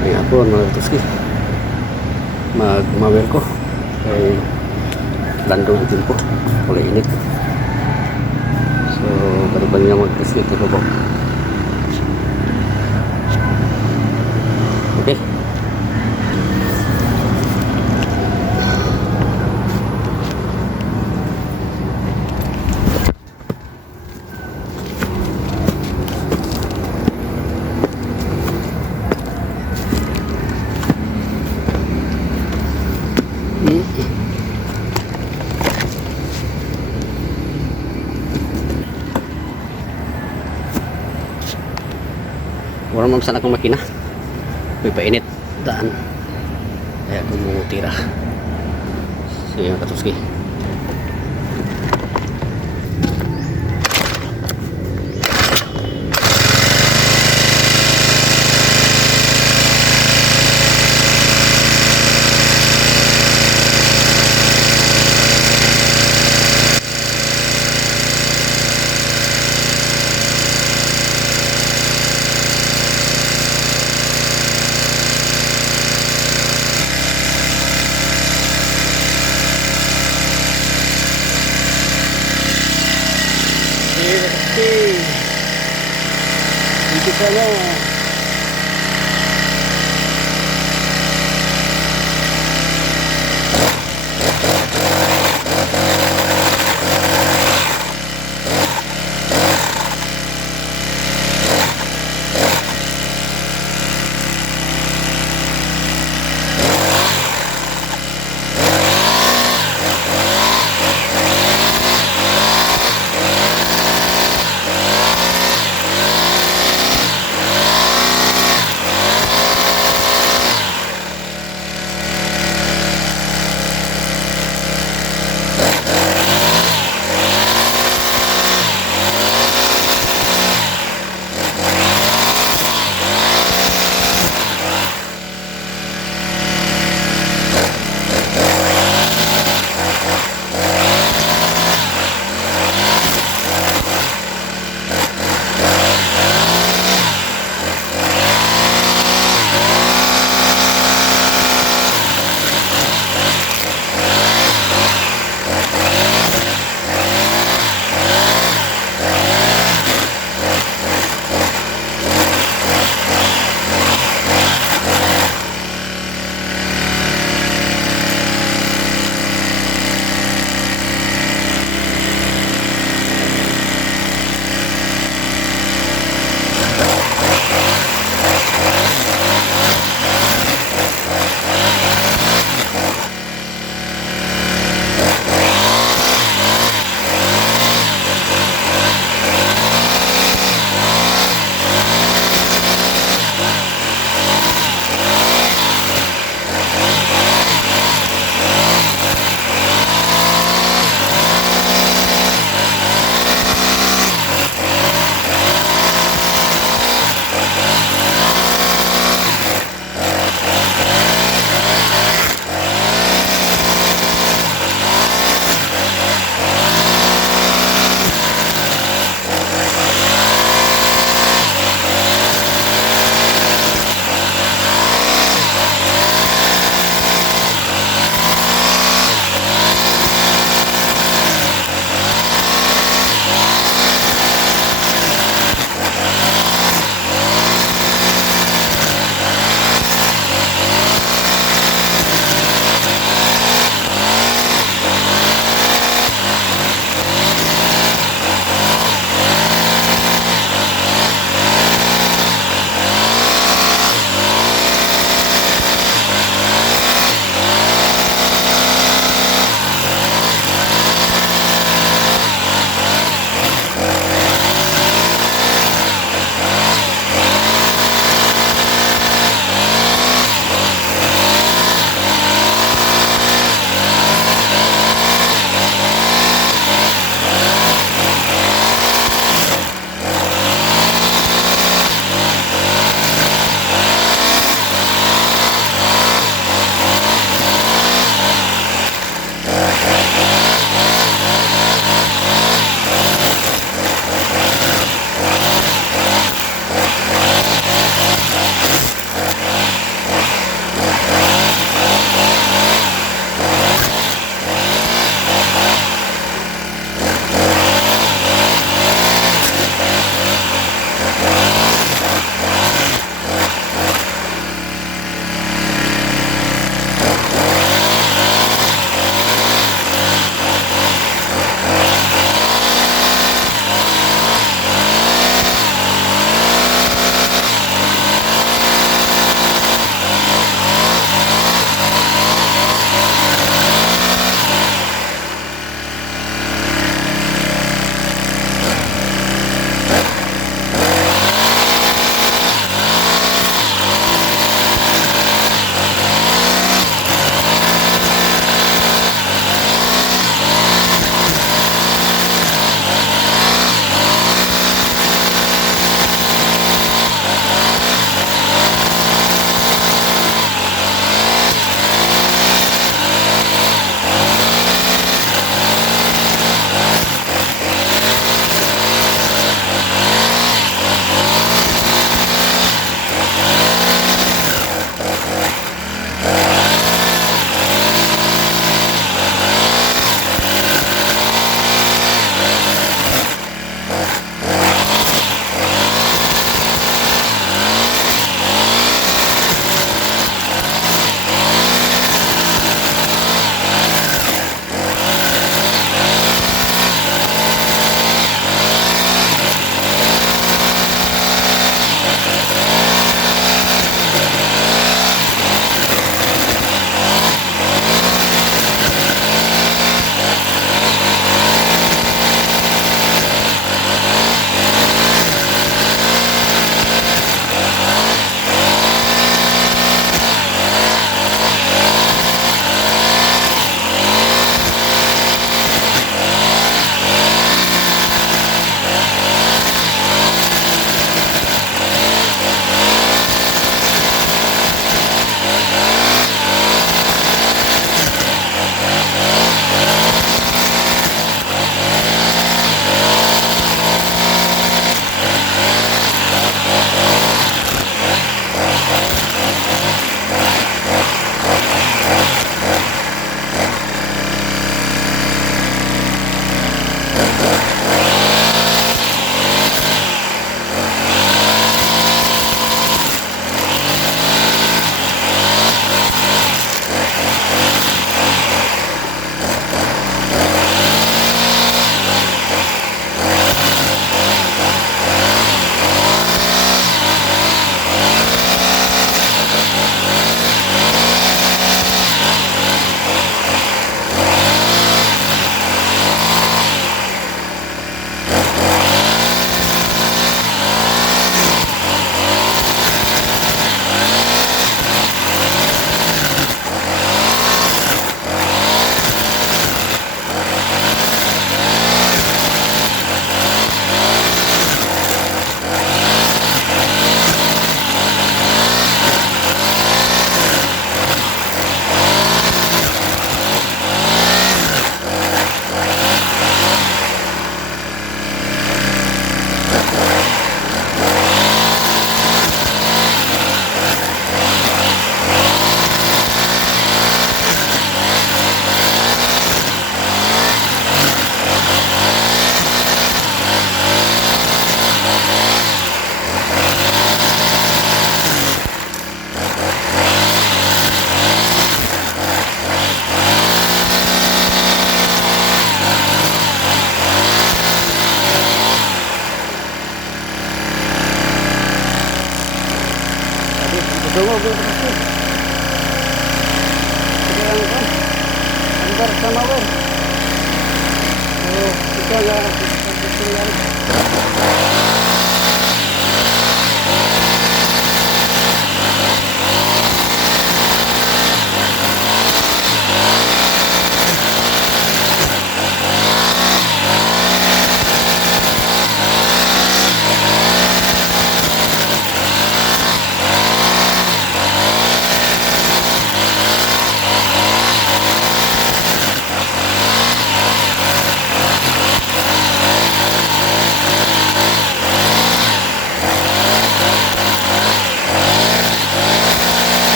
May hapon mga katuski. Magmawel ko. Kay landong ang timpo. Kulay init. So, balik niya mag-katuski. Ito po. Okay. Wala mo sana akong makina. May painit daan. Kaya kumutira. So yun katuski. Dito ka na. Tunggu, gue kasih. Sekarang kan, antar sama gue. Oh, kita nggak tinggal.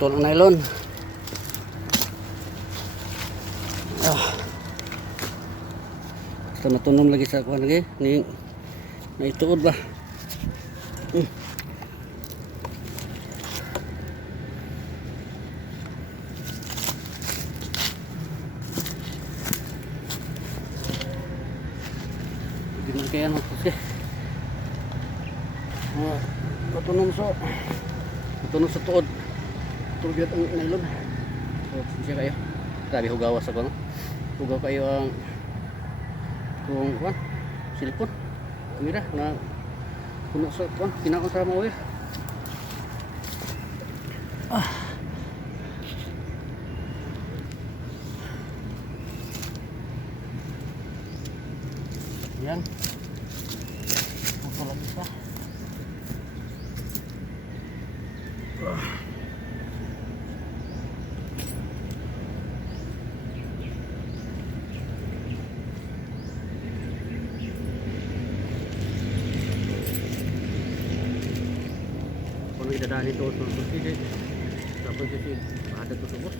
putol ang nylon. Basta matunom lagi sa kuha lagi ni naituod ba. Hindi man kaya kasi matunom sa tuod. Tuod ang nylon. So, siya kayo. Grabe hugawas ako, no? Hugaw kayo ang kung kuan silipon. Kamera na puno sa kuan, kinaon sa mga wire. Yan. Puto lagi sa. Kung idadali ito sa susi, tapos kasi ada ito subos.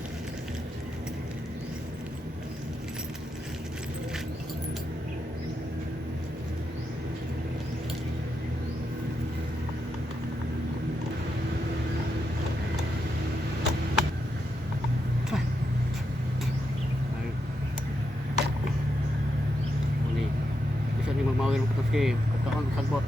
Bisa ni magmawir mo kasi kataon sagbot.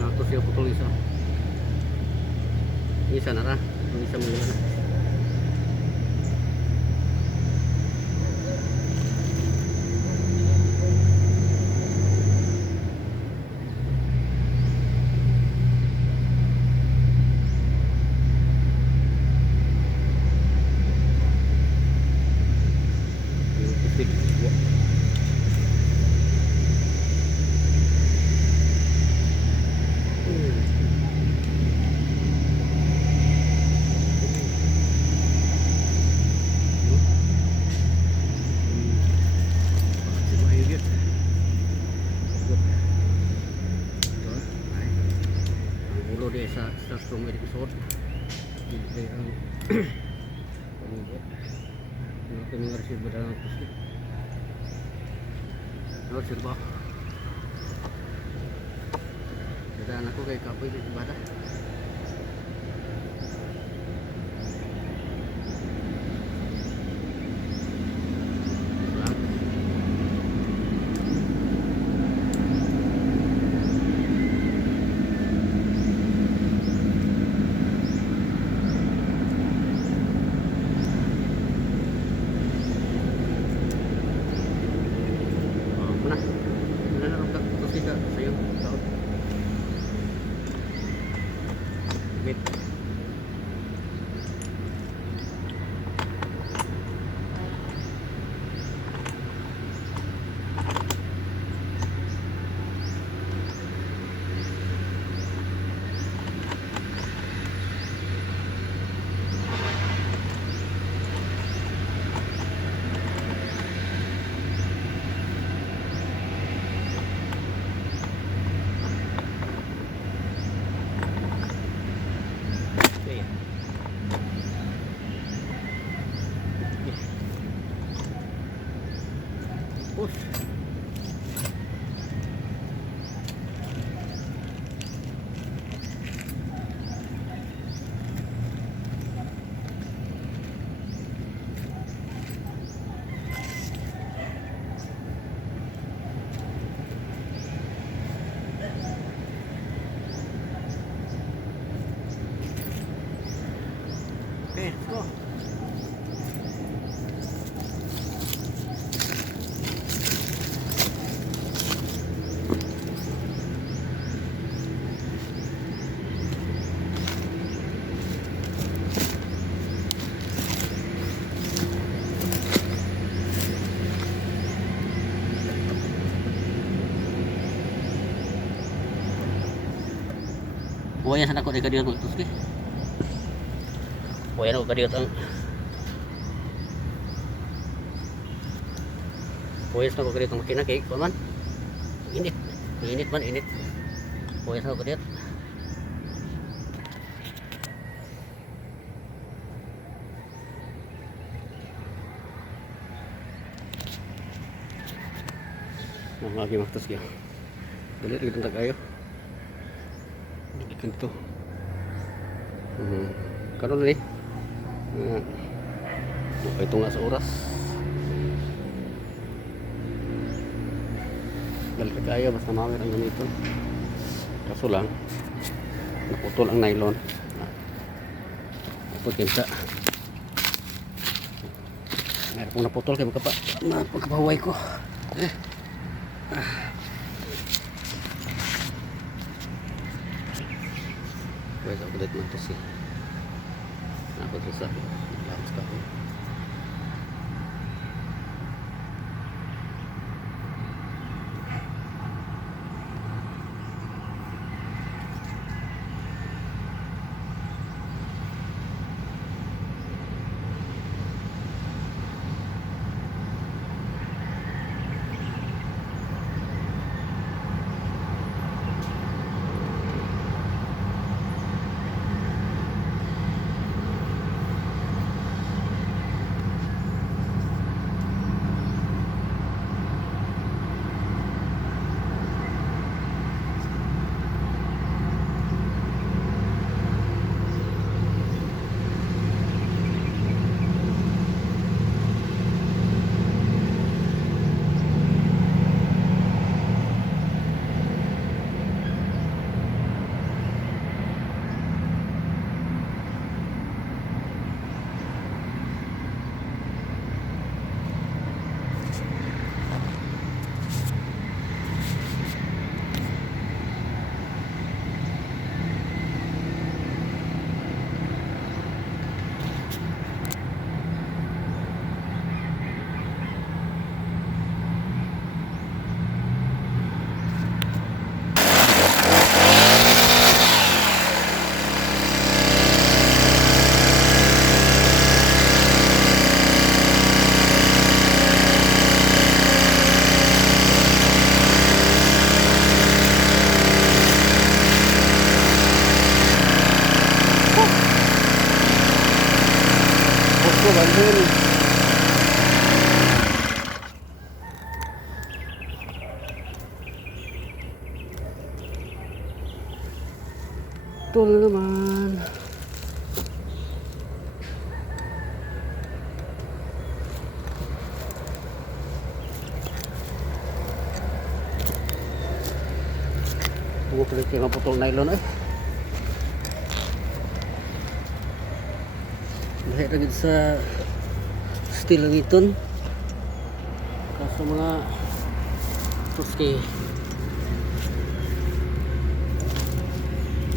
Nah, siya putol isa. Isa na ra, isa mo na. Di sa strong episode hindi ang pamibot natin mga receive ba ng pusi no sirba dadaan ako kay kapoy dito bata wait. Push. Okay, let's go. Buaya sana kok dekat dia terus ke. Kuya na kadiyot ang puyas na ko kadiyot ang makina kay kuan man. Init. Init man init. Puyas na ko kadiyot. Lagi maktas kaya. Dali lagi tentang kayo. Ikan to. Karon ni. Ito nga sa oras. Dali kayo basta mawir ang ganito. Kaso lang naputol ang nylon. Naputol kinsa. Meron pong naputol kaya magkapahuway ko. Wait, ako dito man to si. Ako to sa lahat ka ko. Bandung. Betul naman. Tunggu kulit yung putol nylon eh. Dahil lagi sa steel lang iton. Kaso mga tuski.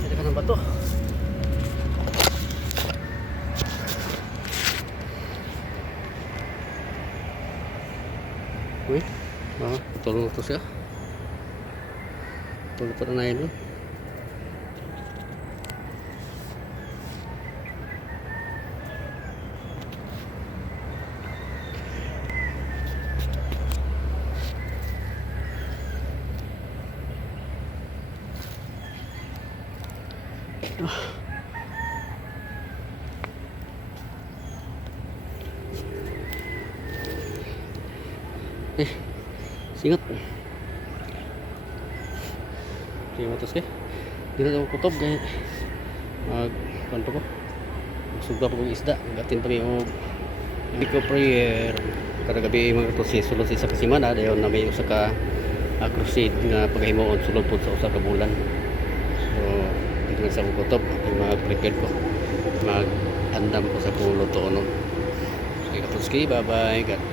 Ada ka ng bato. Uy, tulong to siya. Tulong pa na yun. Singot. Singot terus ke. Dili ako kutob kay kanto ko. Suga pa kong isda, gatin pa yung biko prayer. Kada gabi mga to si sulod sa kasimana dayon na may usa ka crusade nga paghimuon sulod pud sa usa ka bulan. So dili sa akong kutob, mga prepare ko. Mag-andam ko sa pulo to no. Sige, bye bye.